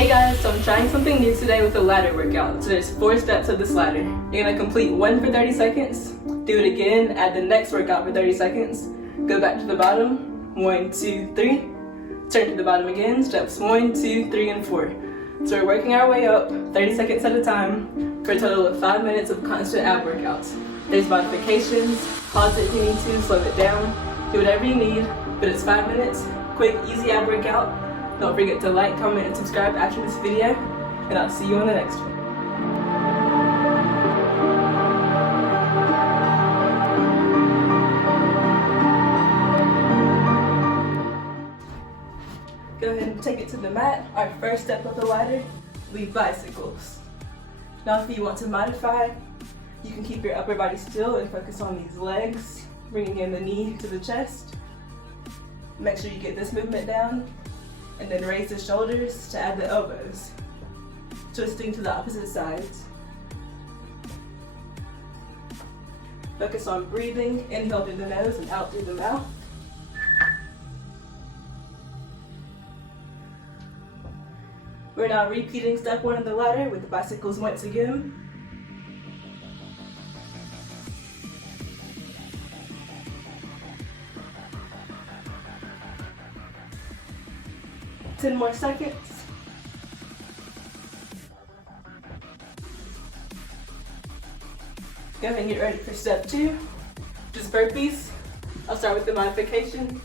Hey guys, so I'm trying something new today with the ladder workout. So there's 4 steps of this ladder. You're gonna complete one for 30 seconds, do it again, add the next workout for 30 seconds, go back to the bottom, 1, 2, 3, turn to the bottom again, steps 1, 2, 3, and 4. So we're working our way up, 30 seconds at a time, for a total of 5 minutes of constant ab workouts. There's modifications, pause it if you need to, slow it down, do whatever you need, but it's 5 minutes, quick, easy ab workout. Don't forget to like, comment, and subscribe after this video, and I'll see you on the next one. Go ahead and take it to the mat. Our first step of the ladder will be bicycles. Now if you want to modify, you can keep your upper body still and focus on these legs, bringing in the knee to the chest. Make sure you get this movement down. And then raise the shoulders to add the elbows, twisting to the opposite sides. Focus on breathing, inhale through the nose and out through the mouth. We're now repeating step 1 of the ladder with the bicycles once again. Ten more seconds. Go ahead and get ready for step 2. Just burpees. I'll start with the modification.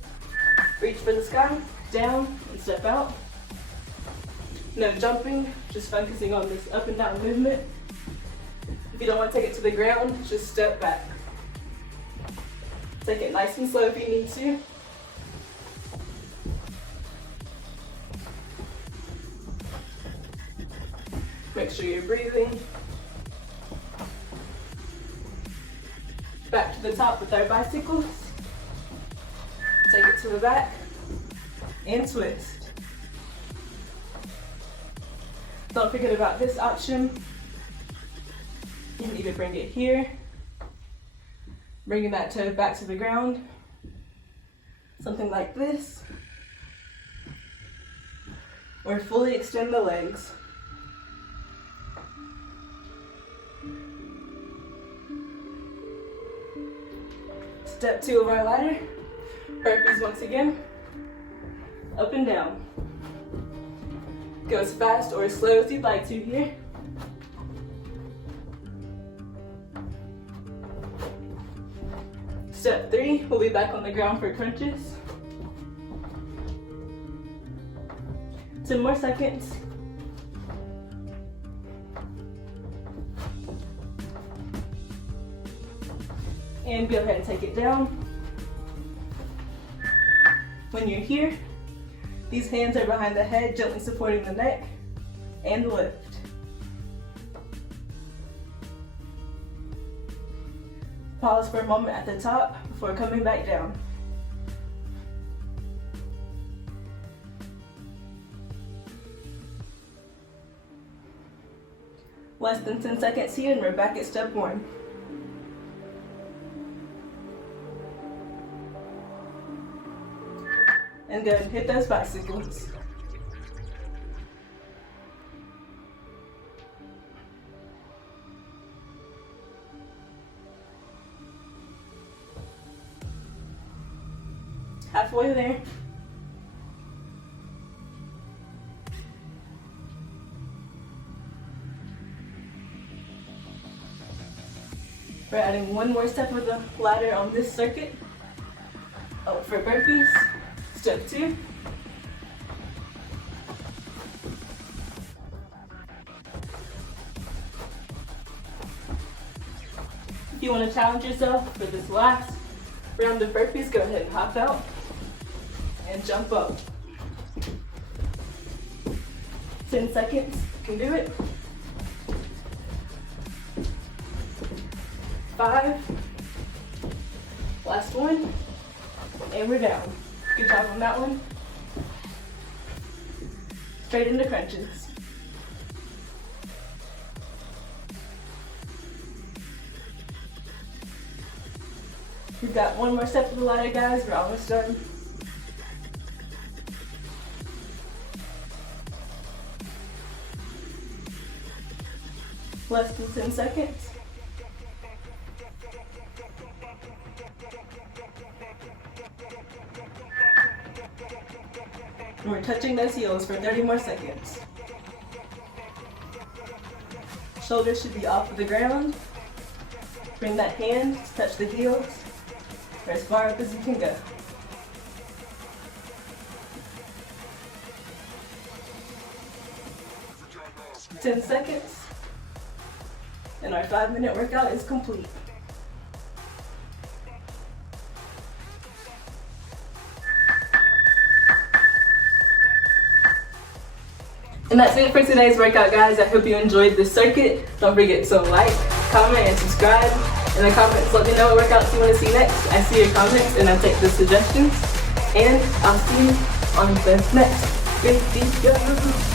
Reach for the sky, down, and step out. No jumping, just focusing on this up and down movement. If you don't want to take it to the ground, just step back. Take it nice and slow if you need to. Make sure you're breathing. Back to the top with our bicycles. Take it to the back and twist. Don't forget about this option. You can either bring it here, bringing that toe back to the ground, something like this, or fully extend the legs. Step 2 of our ladder, burpees once again, up and down. Go as fast or as slow as you'd like to here. Step 3, we'll be back on the ground for crunches. 10 more seconds. And go ahead and take it down. When you're here, these hands are behind the head, gently supporting the neck and lift. Pause for a moment at the top before coming back down. Less than 10 seconds here and we're back at step 1. And go and hit those bicycles. Halfway there. We're adding one more step of the ladder on this circuit. Oh, for burpees. Step 2. If you want to challenge yourself for this last round of burpees, go ahead and hop out and jump up. 10 seconds, you can do it. 5. Last one, and we're down. Good job on that one. Straight into crunches. We've got one more step of the ladder, guys. We're almost done. Less than 10 seconds. And we're touching those heels for 30 more seconds. Shoulders should be off of the ground. Bring that hand to touch the heels for as far up as you can go. "10 seconds, and our 5-minute workout is complete. And that's it for today's workout, guys. I hope you enjoyed this circuit. Don't forget to like, comment, and subscribe. In the comments, let me know what workouts you want to see next. I see your comments and I take the suggestions. And I'll see you on the next video.